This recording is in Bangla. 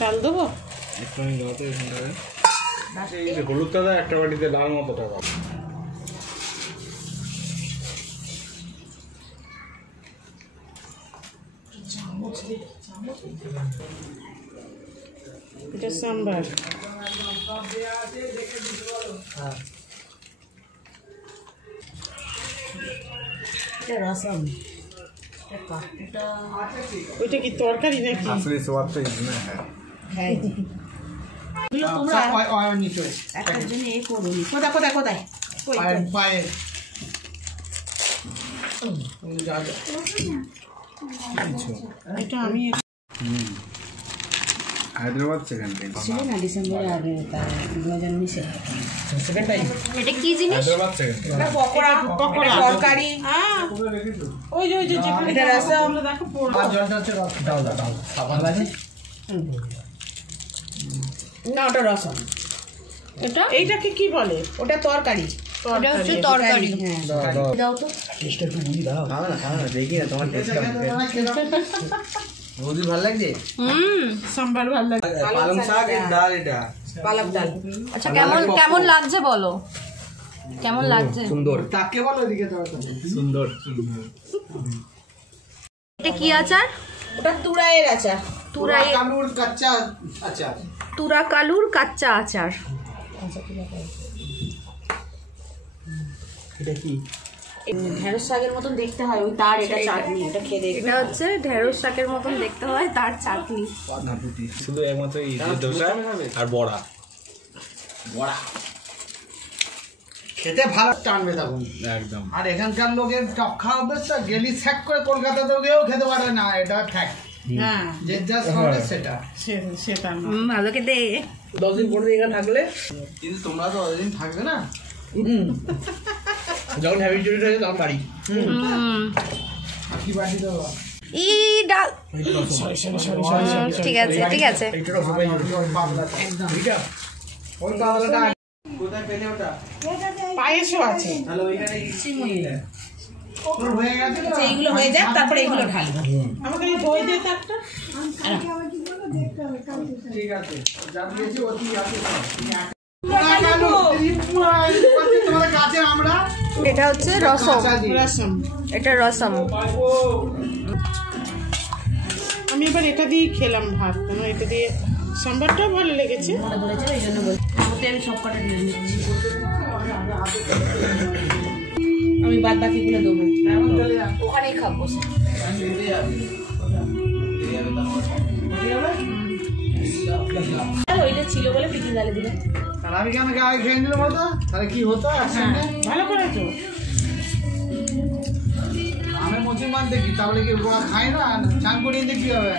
ডাল দেবো একটু হলুদটা দাও একটা বাটিতে, লাল মতোটা দাও। এটা সাম্বার। রসম। ওইটা কি তরকারি নাকি? আসলে स्वादটা इसमें है। হ্যাঁ তোমরা একটা জন্য এই করো। কোথায় কোথায় কোথায়? পায়ে এটা আমি হায়দ্রাবাদ সেকেন্ড টাইম ছিল না ডিসেম্বরে আগে, 2019-এ সেকেন্ড টাইম। এটা কি জিনিস? Hyderabad second time. পকোড়া পকোড়া তরকারি। হ্যাঁ ওই যে এটা রসম। দেখো আর জলটা হচ্ছে দাও সাবান লাগে না, ওটা রসম। এটা এইটাকে কি বলে? ওটা তরকারি। এটা হচ্ছে তরকারি। হ্যাঁ দাও তো টেস্টটা একটু বুঝি দাও। খাও না দেখি না তোমার টেস্ট বুঝি ভালো লাগছে। সাম্বার ভালো লাগে। পালং শাক এর ডাল, এটা পালক ডাল। আচ্ছা কেমন লাগছে বলো, কেমন লাগছে? সুন্দর। তাকে বলো এদিকে দাও। সুন্দর। এটা কি আচার? ওটা তুরাইয়ের আচার। তুরাই কালুর কাঁচা আচার। তুরা কালুর কাঁচা আচার। এটা কি? ঢেঁড়স শাকের মতন দেখতে হয়, ওই তার এটা চাটনি। এটা খেয়ে দেখবে। এটা হচ্ছে ঢেঁড়স শাকের মতন দেখতে হয়, তার চাটনি। শুধু একমাত্র ইডলি ডোসা আর বড়া। খেতে ভালো টানবে তখন একদম। আর এখানকার লোকের টক খাওয়া অভ্যেস, গেলি স্যাক করে কলকাতাতেও গিয়েও খেতে পারে না, এটা ফ্যাক্ট। হ্যাঁ যে যা শহরে সেটা ভালো খেতে। 10 দিন 15 দিন এখানে থাকলে, কিন্তু তোমরা তো 10 দিন থাকবে না। যখন হ্যাবিচুয়েটেড হয়ে তখন বাড়ি। কি বাড়ি দেবো? ই ডাল। ঠিক আছে ঠিক আছে। ওই পাবলাটা কোথায় পেলে? ওটা পায়েসও আছে। তাহলে ওইখানে হয়ে গেছে তো, এইগুলো হয়ে যাক, তারপরে এইগুলো ঢালবো। আমাকে এই দই দিয়ে একটা। ঠিক আছে যা দিয়েছি ওটি আছে। এটা হচ্ছে রসম। এটা রসম। আমি এবার এটা দিয়ে খেলাম ভাত, কেন এটা দিয়ে সাম্বারটাও ভালো লেগেছে। আমি বাদ বাকিগুলো দেবো, ওখানেই খাবো। ওইটা ছিল বলে পিঠে ডালে দিলাম। তাহলে আমি কেন গায়ে খেয়ে নিলাম বলতো? তাহলে কি হতো? ভালো করেছো। আমি মুসলমান দেখি, তাহলে কি খাই না? চান করিয়ে দেখি হবে।